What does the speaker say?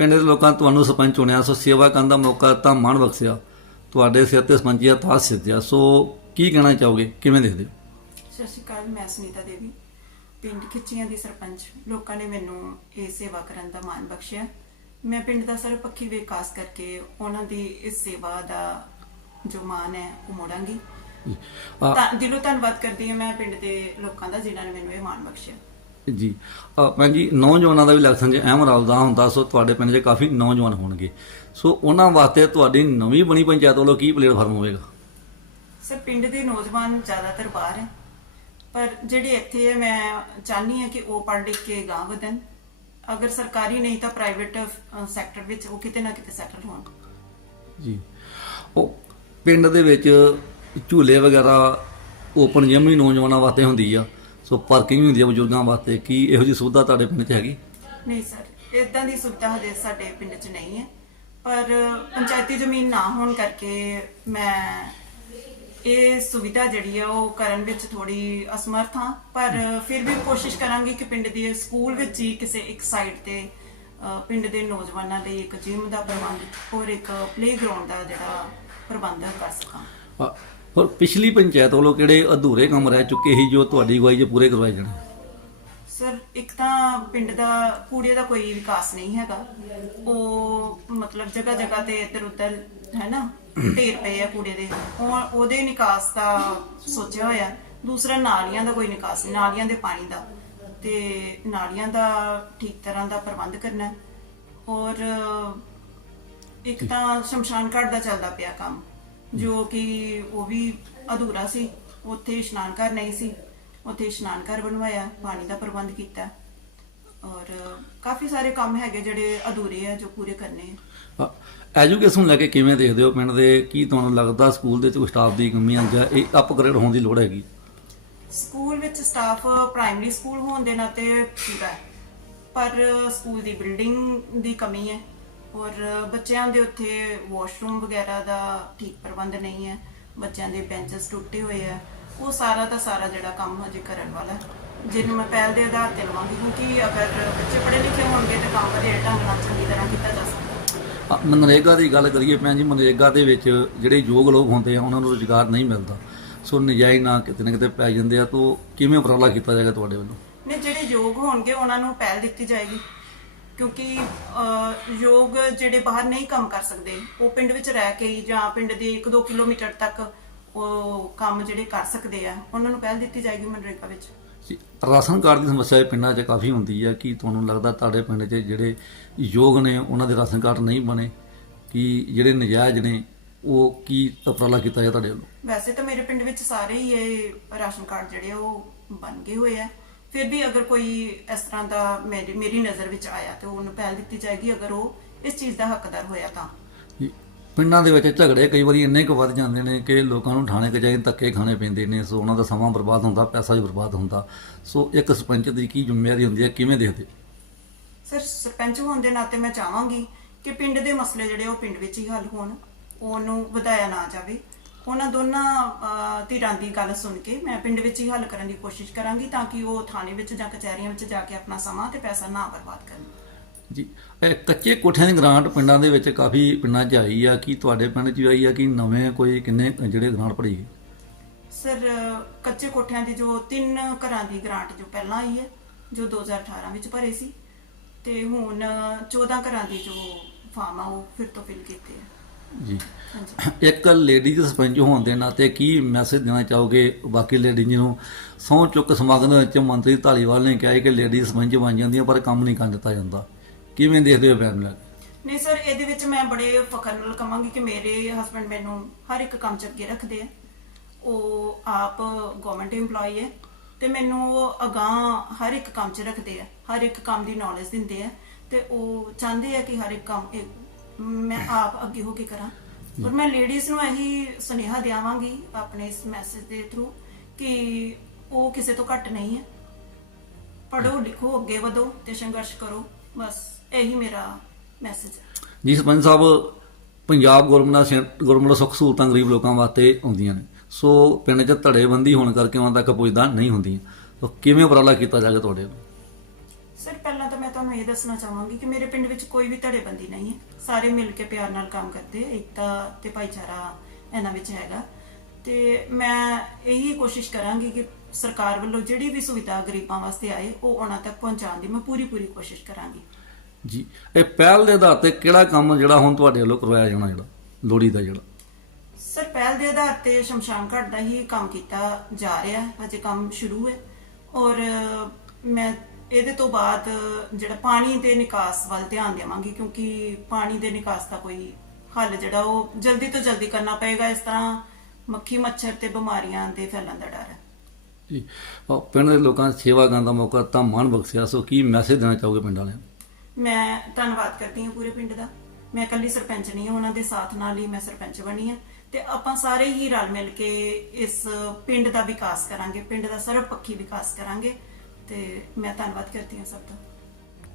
ਪਿੰਡ ਦੇ ਲੋਕਾਂ ਤੁਹਾਨੂੰ ਸਰਪੰਚ ਚੁਣਿਆ ਸੋ ਸੇਵਾ ਕਰਨ ਦਾ ਮੌਕਾ ਤਾਂ ਮਾਣ ਬਖਸ਼ਿਆ। ਤੁਹਾਡੇ ਸਿਰ ਤੇ ਸਰਪੰਚੀ ਦਾ ਤਾਜ ਸਿੱਧਿਆ। ਸੋ ਕੀ ਕਹਿਣਾ ਚਾਹੋਗੇ? ਕਿਵੇਂ ਦੇਖਦੇ ਹੋ? ਸਤਿ ਸ਼੍ਰੀ ਅਕਾਲ ਮੈਂ ਸੁਨੀਤਾ ਦੇਵੀ ਪਿੰਡ ਖਿੱਚੀਆਂ ਦੀ ਸਰਪੰਚ। ਲੋਕਾਂ ਨੇ ਮੈਨੂੰ ਇਹ ਸੇਵਾ ਕਰਨ ਦਾ ਮਾਣ ਬਖਸ਼ਿਆ। ਮੈਂ ਪਿੰਡ ਦਾ ਸਰਵਪੱਖੀ ਵਿਕਾਸ ਕਰਕੇ ਉਹਨਾਂ ਦੀ ਇਸ ਸੇਵਾ ਦਾ ਜੋ ਮਾਣ ਹੈ ਉਹ ਮੋੜਾਂਗੀ। ਤਾਂ ਦਿਲੋਂ ਧੰਨਵਾਦ ਕਰਦੀ ਹਾਂ ਮੈਂ ਪਿੰਡ ਦੇ ਲੋਕਾਂ ਦਾ ਜਿਨ੍ਹਾਂ ਨੇ ਮੈਨੂੰ ਇਹ ਮਾਣ ਬਖਸ਼ਿਆ। ਜੀ। ਭੈਣ ਜੀ ਨੌਜਵਾਨਾਂ ਦਾ ਵੀ ਇਲੈਕਸ਼ਨ 'ਚ ਅਹਿਮ ਰੋਲ ਦਾ ਹੁੰਦਾ ਸੋ ਤੁਹਾਡੇ ਪਿੰਡ 'ਚ ਕਾਫੀ ਨੌਜਵਾਨ ਹੋਣਗੇ। ਸੋ ਉਹਨਾਂ ਵਾਸਤੇ ਤੁਹਾਡੀ ਨਵੀਂ ਬਣੀ ਪੰਚਾਇਤ ਵੱਲੋਂ ਕੀ ਪਲੇਟਫਾਰਮ ਹੋਵੇਗਾ? ਸਰ ਪਿੰਡ ਦੇ ਨੌਜਵਾਨ ਜ਼ਿਆਦਾਤਰ ਬਾਹਰ ਹੈ। ਪਰ ਜਿਹੜੇ ਇੱਥੇ ਹੈ ਮੈਂ ਚਾਹਨੀ ਹਾਂ ਕਿ ਉਹ ਪੜ੍ਹ ਲਿਖ ਕੇ ਗਾਂਹ ਵਧਣ। ਅਗਰ ਸਰਕਾਰੀ ਨਹੀਂ ਤਾਂ ਪ੍ਰਾਈਵੇਟ ਸੈਕਟਰ ਵਿੱਚ ਉਹ ਕਿਤੇ ਨਾ ਕਿਤੇ ਸੈਟਲ ਹੋਣ। ਜੀ। ਉਹ ਪਿੰਡ ਦੇ ਵਿੱਚ ਝੂਲੇ ਵਗੈਰਾ ਓਪਨ ਜਿਮ ਵੀ ਨੌਜਵਾਨਾਂ ਵਾਸਤੇ ਹੁੰਦੀ ਆ ਸੋ ਪਾਰਕਿੰਗ ਵੀ ਹੁੰਦੀ ਆ ਬਜ਼ੁਰਗਾਂ ਵਾਸਤੇ ਕੀ ਇਹੋ ਜਿਹੀ ਸੁਵਿਧਾ ਤੁਹਾਡੇ ਪਿੰਡ 'ਚ ਹੈਗੀ? ਨਹੀਂ ਸਰ ਇਦਾਂ ਦੀ ਸੁਵਿਧਾ ਹਜੇ ਸਾਡੇ ਪਿੰਡ 'ਚ ਨਹੀਂ ਹੈ। ਪਰ ਪੰਚਾਇਤੀ ਜ਼ਮੀਨ ਨਾ ਹੋਣ ਕਰਕੇ ਮੈਂ ਇਹ ਸੁਵਿਧਾ ਜਿਹੜੀ ਹੈ ਉਹ ਕਰਨ ਵਿੱਚ ਥੋੜੀ ਅਸਮਰਥ ਹਾਂ। ਪਰ ਫਿਰ ਵੀ ਕੋਸ਼ਿਸ਼ ਕਰਾਂਗੀ ਕਿ ਪਿੰਡ ਦੇ ਸਕੂਲ ਵਿੱਚ ਹੀ ਕਿਸੇ ਇੱਕ ਸਾਈਡ ਤੇ ਅ, ਪਿੰਡ ਦੇ ਨੌਜਵਾਨਾਂ ਲਈ ਇੱਕ ਜਿਮ ਦਾ ਪ੍ਰਬੰਧ ਔਰ ਇੱਕ ਪਲੇਗਰਾਉਂਡ ਦਾ ਜਿਹੜਾ ਪ੍ਰਬੰਧ ਕਰ ਸਕਾਂ। ਆ, ਪਰ ਪਿਛਲੀ ਪੰਚਾਇਤ ਵੱਲੋਂ ਕਿਹੜੇ ਅਧੂਰੇ ਕੰਮ ਰਹਿ ਚੁੱਕੇ ਸੀ ਜੋ ਤੁਹਾਡੀ ਅਗਵਾਈ 'ਚ ਪੂਰੇ ਕਰਵਾਏ ਜਾਣੇ? ਸਰ, ਇੱਕ ਤਾਂ ਪਿੰਡ ਦਾ ਕੂੜੇ ਦਾ ਕੋਈ ਵਿਕਾਸ ਨਹੀਂ ਹੈਗਾ। ਉਹ ਮਤਲਬ ਜਗ੍ਹਾ ਜਗ੍ਹਾ ਤੇ ਇੱਧਰ ਉੱਧਰ ਹੈ ਨਾ ਢੇਰ ਪਏ ਆ ਕੂੜੇ ਦੇ। ਉਹ, ਉਹਦੇ ਨਿਕਾਸ ਦਾ ਸੋਚਿਆ ਹੋਇਆ। ਦੂਸਰਾ, ਨਾਲੀਆਂ ਦਾ ਕੋਈ ਨਿਕਾਸ ਨਹੀਂ, ਨਾਲੀਆਂ ਦੇ ਪਾਣੀ ਦਾ। ਤੇ ਨਾਲੀਆਂ ਦਾ ਠੀਕ ਤਰ੍ਹਾਂ ਦਾ ਪ੍ਰਬੰਧ ਕਰਨਾ। ਔਰ ਇੱਕ ਤਾਂ ਸ਼ਮਸ਼ਾਨ ਘਾਟ ਦਾ ਚੱਲਦਾ ਪਿਆ ਕੰਮ। ਜੋ ਕਿ ਉਹ ਵੀ ਅਧੂਰਾ ਸੀ। ਉੱਥੇ ਇਸ਼ਨਾਨ ਘਰ ਨਹੀਂ ਸੀ। ਉੱਥੇ ਇਸ਼ਨਾਨ ਘਰ ਬਣਵਾਇਆ ਪਾਣੀ ਦਾ ਪ੍ਰਬੰਧ ਕੀਤਾ। ਔਰ ਕਾਫੀ ਸਾਰੇ ਕੰਮ ਹੈਗੇ ਜਿਹੜੇ ਅਧੂਰੇ ਆ ਜੋ ਪੂਰੇ ਕਰਨੇ ਆ। ਐਜੂਕੇਸ਼ਨ ਲੈ ਕੇ ਕਿਵੇਂ ਦੇਖਦੇ ਹੋ ਪਿੰਡ ਦੇ? ਕੀ ਤੁਹਾਨੂੰ ਲੱਗਦਾ ਸਕੂਲ ਦੇ ਵਿੱਚ ਸਟਾਫ ਦੀ ਕਮੀ ਆ ਜਾਂ ਇਹ ਅਪਗ੍ਰੇਡ ਹੋਣ ਦੀ ਲੋੜ ਹੈਗੀ? ਸਕੂਲ ਵਿੱਚ ਸਟਾਫ ਪ੍ਰਾਇਮਰੀ ਸਕੂਲ ਹੋਣ ਦੇ ਨਾਤੇ ਪੂਰਾ ਹੈ। ਪਰ ਸਕੂਲ ਦੀ ਬਿਲਡਿੰਗ ਦੀ ਕਮੀ ਹੈ। ਔਰ ਬੱਚਿਆਂ ਦੇ ਉੱਥੇ ਵਾਸ਼ਰੂਮ ਵਗੈਰਾ ਦਾ ਠੀਕ ਪ੍ਰਬੰਧ ਨਹੀਂ ਹੈ ਬੱਚਿਆਂ ਦੇ ਬੈਂਚਸ ਟੁੱਟੇ ਹੋਏ ਆ। ਉਹ ਸਾਰਾ ਦਾ ਸਾਰਾ ਜਿਹੜਾ ਕੰਮ ਹਜੇ ਕਰਨ ਵਾਲਾ ਜਿਹਨੂੰ ਮੈਂ ਪਹਿਲ ਦੇ ਆਧਾਰ ਤੇ ਲਵਾਂਗੀ ਕਿਉਂਕਿ ਅਗਰ ਬੱਚੇ ਪੜ੍ਹੇ ਲਿਖੇ ਹੋਣਗੇ ਤਾਂ ਕੰਮ ਵਧੇਰੇ ਢੰਗ ਨਾਲ ਚੰਗੀ ਤਰ੍ਹਾਂ ਕੀਤਾ ਜਾ ਸਕਦਾ ਮਨਰੇਗਾ ਦੀ ਗੱਲ ਕਰੀਏ ਭੈਣ ਜੀ ਮਨਰੇਗਾ ਦੇ ਵਿੱਚ ਜਿਹੜੇ ਯੋਗ ਲੋਕ ਹੁੰਦੇ ਆ ਉਹਨਾਂ ਨੂੰ ਰੁਜ਼ਗਾਰ ਨਹੀਂ ਮਿਲਦਾ। ਸੋ ਨਜਾਇਜ਼ ਨਾ ਕਿਤੇ ਨਾ ਕਿਤੇ ਪੈ ਜਾਂਦੇ ਆ ਤੋਂ ਕਿਵੇਂ ਉਪਰਾਲਾ ਕੀਤਾ ਜਾਏਗਾ ਤੁਹਾਡੇ ਵੱਲੋਂ? ਨੇ ਜਿਹੜੇ ਯੋਗ ਹੋਣਗੇ ਉਹਨਾਂ ਨੂੰ ਪਹਿਲ ਦਿੱਤੀ ਜਾਏਗੀ। ਕਿਉਂਕਿ ਯੋਗ ਜਿਹੜੇ ਬਾਹਰ ਨਹੀਂ ਕੰਮ ਕਰ ਸਕਦੇ ਉਹ ਪਿੰਡ ਵਿੱਚ ਰਹਿ ਕੇ ਹੀ ਜਾਂ ਪਿੰਡ ਦੇ 1-2 ਕਿਲੋਮੀਟਰ ਤੱਕ ਉਹ ਕੰਮ ਜਿਹੜੇ ਕਰ ਸਕਦੇ ਆ ਉਹਨਾਂ ਨੂੰ ਪਹਿਲ ਦਿੱਤੀ ਜਾਏਗੀ ਮਨਰੇਗਾ ਵਿੱਚ। ਜੀ, ਰਾਸ਼ਨ ਕਾਰਡ ਦੀ ਸਮੱਸਿਆ ਪਿੰਡਾਂ 'ਚ ਕਾਫੀ ਹੁੰਦੀ ਹੈ ਕਿ ਤੁਹਾਨੂੰ ਲੱਗਦਾ ਤੁਹਾਡੇ ਪਿੰਡ 'ਚ ਜਿਹੜੇ ਯੋਗ ਨੇ ਉਹਨਾਂ ਦੇ ਰਾਸ਼ਨ ਕਾਰਡ ਨਹੀਂ ਬਣੇ ਕਿ ਜਿਹੜੇ ਨਜਾਇਜ਼ ਨੇ ਉਹ ਕੀ ਉਪਰਾਲਾ ਕੀਤਾ ਜਾਏ ਤੁਹਾਡੇ ਵੱਲੋਂ? ਵੈਸੇ ਤਾਂ ਮੇਰੇ ਪਿੰਡ ਵਿੱਚ ਸਾਰੇ ਹੀ ਇਹ ਰਾਸ਼ਨ ਕਾਰਡ ਜਿਹੜੇ ਉਹ ਬਣ ਗਏ ਹੋਏ ਆ। ਫਿਰ ਵੀ ਅਗਰ ਕੋਈ ਇਸ ਤਰ੍ਹਾਂ ਦਾ ਮੇਰੀ ਮੇਰੀ ਨਜ਼ਰ ਵਿੱਚ ਆਇਆ ਤੇ ਉਹਨੂੰ ਪਹਿਲ ਦਿੱਤੀ ਜਾਏਗੀ ਅਗਰ ਉਹ ਇਸ ਚੀਜ਼ ਦਾ ਹੱਕਦਾਰ ਹੋਇਆ ਤਾਂ। ਪਿੰਡਾਂ ਦੇ ਵਿੱਚ ਝਗੜੇ ਕਈ ਵਾਰੀ ਇੰਨੇ ਕੁ ਵੱਧ ਜਾਂਦੇ ਨੇ ਕਿ ਲੋਕਾਂ ਨੂੰ ਥਾਣੇ ਕਚਹਿਰੀ ਧੱਕੇ ਖਾਣੇ ਪੈਂਦੇ ਨੇ ਸੋ ਉਹਨਾਂ ਦਾ ਸਮਾਂ ਬਰਬਾਦ ਹੁੰਦਾ ਪੈਸਾ ਵੀ ਬਰਬਾਦ ਹੁੰਦਾ। ਸੋ ਇੱਕ ਸਰਪੰਚ ਦੀ ਕੀ ਜ਼ਿੰਮੇਵਾਰੀ ਹੁੰਦੀ ਹੈ ਕਿਵੇਂ ਦੇਖਦੇ? ਸਰ ਸਰਪੰਚ ਹੋਣ ਦੇ ਨਾਤੇ ਮੈਂ ਚਾਹਾਂਗੀ ਕਿ ਪਿੰਡ ਦੇ ਮਸਲੇ ਜਿਹੜੇ ਉਹ ਪਿੰਡ ਵਿੱਚ ਹੀ ਹੱਲ ਹੋਣ ਉਹਨੂੰ ਵਧਾਇਆ ਨਾ ਜਾਵੇ। ਉਹਨਾਂ ਦੋਨਾਂ ਧਿਰਾਂ ਦੀ ਗੱਲ ਸੁਣ ਕੇ ਮੈਂ ਪਿੰਡ ਵਿੱਚ ਹੀ ਹੱਲ ਕਰਨ ਦੀ ਕੋਸ਼ਿਸ਼ ਕਰਾਂਗੀ ਤਾਂ ਕਿ ਉਹ ਥਾਣੇ ਵਿੱਚ ਜਾਂ ਕਚਹਿਰੀਆਂ ਵਿੱਚ ਜਾ ਕੇ ਆਪਣਾ ਸਮਾਂ ਤੇ ਪੈਸਾ ਨਾ ਬਰਬਾਦ ਕਰਨ। ਜੀ ਇਹ ਕੱਚੇ ਕੋਠਿਆਂ ਦੀ ਗ੍ਰਾਂਟ ਪਿੰਡਾਂ ਦੇ ਵਿੱਚ ਕਾਫੀ ਪਿੰਡਾਂ 'ਚ ਆਈ ਆ ਕਿ ਤੁਹਾਡੇ ਪਿੰਡ 'ਚ ਵੀ ਆਈ ਆ ਕਿ ਨਵੇਂ ਕੋਈ ਕਿੰਨੇ ਜਿਹੜੇ ਗ੍ਰਾਂਟ ਭਰੀ ਗਏ? ਸਰ ਕੱਚੇ ਕੋਠਿਆਂ ਦੀ ਜੋ ਤਿੰਨ ਘਰਾਂ ਦੀ ਗ੍ਰਾਂਟ ਜੋ ਪਹਿਲਾਂ ਆਈ ਹੈ ਜੋ 2018 ਵਿੱਚ ਭਰੇ ਸੀ ਤੇ ਹੁਣ 14 ਘਰਾਂ ਦੀ ਜੋ ਫਾਰਮ ਆ ਉਹ ਫਿਰ ਤੋਂ ਫਿਲ ਕੀਤੇ ਆ। ਜੀ। ਇੱਕ ਲੇਡੀ ਸਰਪੰਚ ਹੋਣ ਦੇ ਨਾਤੇ ਕੀ ਮੈਸੇਜ ਦੇਣਾ ਚਾਹੋਗੇ? ਬਾਕੀ ਲੇਡੀ ਨੂੰ ਸਹੁੰ ਚੁੱਕ ਸਮਾਗਮ ਦੇ ਵਿੱਚ ਮੰਤਰੀ ਧਾਲੀਵਾਲ ਨੇ ਕਿਹਾ ਕਿ ਲੇਡੀ ਸਰਪੰਚ ਬਣ ਜਾਂਦੀਆਂ ਪਰ ਕੰਮ ਨਹੀਂ ਕਰਨ ਦਿੱਤਾ ਜਾਂਦਾ। ਕਿਵੇਂ ਦੇਖਦੇ ਹੋ ਫੈਮਿਲੀ ਨਹੀਂ ਸਰ ਇਹਦੇ ਵਿੱਚ ਮੈਂ ਬੜੇ ਫਖਰ ਨਾਲ ਕਹਾਂਗੀ ਕਿ ਮੇਰੇ ਹਸਬੰਡ ਮੈਨੂੰ ਹਰ ਇੱਕ ਕੰਮ 'ਚ ਅੱਗੇ ਰੱਖਦੇ ਆ। ਉਹ ਆਪ ਗਵਰਨਮੈਂਟ EMPLOYE ਹੈ ਤੇ ਮੈਨੂੰ ਉਹ ਅਗਾਹ ਹਰ ਇੱਕ ਕੰਮ 'ਚ ਰੱਖਦੇ ਆ, ਹਰ ਇੱਕ ਕੰਮ ਦੀ ਨੌਲੇਜ ਦਿੰਦੇ ਆ ਤੇ ਉਹ ਚਾਹੁੰਦੇ ਆ ਕਿ ਹਰ ਇੱਕ ਕੰਮ ਮੈਂ ਆਪ ਅੱਗੇ ਹੋ ਕੇ ਕਰਾਂ। ਔਰ ਮੈਂ ਲੇਡੀਜ਼ ਨੂੰ ਇਹੀ ਸੁਨੇਹਾ ਦੇਵਾਂਗੀ ਆਪਣੇ ਇਸ ਮੈਸੇਜ ਦੇ ਥਰੂ ਕਿ ਉਹ ਕਿਸੇ ਤੋਂ ਘੱਟ ਨਹੀਂ ਹੈ। ਪੜੋ ਲਿਖੋ, ਅੱਗੇ ਵਧੋ ਤੇ ਸੰਘਰਸ਼ ਕਰੋ। ਬਸ ਇਹੀ ਮੇਰਾ ਮੈਸੇਜ ਹੈ। ਜੀ, ਸਰਪੰਚ ਸਾਹਿਬ, ਪੰਜਾਬ ਗੌਰਮੈਂਟ ਦਾ ਸੁੱਖ ਸਹੂਲਤਾਂ ਗਰੀਬ ਲੋਕਾਂ ਵਾਸਤੇ ਆਉਂਦੀਆਂ ਨੇ। ਸੋ ਪਿੰਡ 'ਚ ਧੜੇਬੰਦੀ ਹੋਣ ਕਰਕੇ ਉਹਨਾਂ ਤੱਕ ਪੁੱਜਦਾ ਨਹੀਂ ਹੁੰਦੀਆਂ। ਸੋ ਕਿਵੇਂ ਉਪਰਾਲਾ ਕੀਤਾ ਜਾਏਗਾ ਤੁਹਾਡੇ ਵੱਲੋਂ? ਸਰ ਪਹਿਲਾਂ ਤਾਂ ਮੈਂ ਤੁਹਾਨੂੰ ਇਹ ਦੱਸਣਾ ਚਾਹਾਂਗੀ ਕਿ ਮੇਰੇ ਪਿੰਡ ਵਿੱਚ ਕੋਈ ਵੀ ਧੜੇਬੰਦੀ ਨਹੀਂ ਹੈ। ਸਾਰੇ ਮਿਲ ਕੇ ਪਿਆਰ ਨਾਲ ਕੰਮ ਕਰਦੇ ਏਕਤਾ ਤੇ ਭਾਈਚਾਰਾ ਇਹਨਾਂ ਵਿੱਚ ਹੈਗਾ। ਤੇ ਮੈਂ ਇਹੀ ਕੋਸ਼ਿਸ਼ ਕਰਾਂਗੀ ਕਿ ਸਰਕਾਰ ਵੱਲੋਂ ਜਿਹੜੀ ਵੀ ਸੁਵਿਧਾ ਗਰੀਬਾਂ ਵਾਸਤੇ ਆਏ ਉਹ ਉਹਨਾਂ ਤੱਕ ਪਹੁੰਚਾਉਣ ਦੀ ਮੈਂ ਪੂਰੀ ਪੂਰੀ ਕੋਸ਼ਿਸ਼ ਕਰਾਂਗੀ। ਜੀ ਇਹ ਪਹਿਲ ਦੇ ਆਧਾਰ ਤੇ ਕਿਹੜਾ ਕੰਮ ਜਿਹੜਾ ਹੁਣ ਤੁਹਾਡੇ ਵੱਲੋਂ ਕਰਵਾਇਆ ਜਾਣਾ ਜਿਹੜਾ ਲੋੜੀ ਦਾ ਜਿਹੜਾ? ਸਰ ਪਹਿਲ ਦੇ ਆਧਾਰ ਤੇ ਸ਼ਮਸ਼ਾਨ ਘਾਟ ਦਾ ਹੀ ਕੰਮ ਕੀਤਾ ਜਾ ਰਿਹਾ। ਹੈ ਅਜੇ ਕੰਮ ਸ਼ੁਰੂ ਹੈ। ਔਰ ਮੈਂ ਇਹਦੇ ਤੋਂ ਬਾਅਦ ਜਿਹੜਾ ਪਾਣੀ ਦੇ ਨਿਕਾਸ ਵੱਲ ਧਿਆਨ ਦੇਵਾਂਗੀ ਕਿਉਂਕਿ ਪਾਣੀ ਦੇ ਨਿਕਾਸ ਦਾ ਕੋਈ ਹੱਲ ਜਿਹੜਾ ਉਹ ਜਲਦੀ ਤੋਂ ਜਲਦੀ ਕਰਨਾ ਪਏਗਾ ਇਸ ਤਰ੍ਹਾਂ ਮੱਖੀ ਮੱਛਰ ਤੇ ਬਿਮਾਰੀਆਂ ਦੇ ਫੈਲਣ ਦਾ ਡਰ ਹੈ। ਜੀ ਉਹ ਪਿੰਡ ਦੇ ਲੋਕਾਂ ਦੀ ਸੇਵਾ ਕਰਨ ਦਾ ਮੌਕਾ ਤਾਂ ਮਨ ਬਖਸ਼ਿਆ ਸੋ ਕੀ ਮੈਸੇਜ ਦੇਣਾ ਚਾਹੋਗੇ ਪਿੰਡ ਵਾਲਿਆਂ ਨੂੰ? ਮੈਂ ਧੰਨਵਾਦ ਕਰਦੀ ਹਾਂ ਪੂਰੇ ਪਿੰਡ ਦਾ। ਮੈਂ ਇਕੱਲੀ ਸਰਪੰਚ ਨਹੀਂ ਹਾਂ ਉਹਨਾਂ ਦੇ ਸਾਥ ਨਾਲ ਹੀ ਮੈਂ ਸਰਪੰਚ ਬਣੀ ਹਾਂ। ਤੇ ਆਪਾਂ ਸਾਰੇ ਹੀ ਰਲ ਮਿਲ ਕੇ ਇਸ ਪਿੰਡ ਦਾ ਵਿਕਾਸ ਕਰਾਂਗੇ ਪਿੰਡ ਦਾ ਸਰਵਪੱਖੀ ਵਿਕਾਸ ਕਰਾਂਗੇ। ਤੇ ਮੈਂ ਧੰਨਵਾਦ ਕਰਦੀ ਹਾਂ ਸਭ ਦਾ।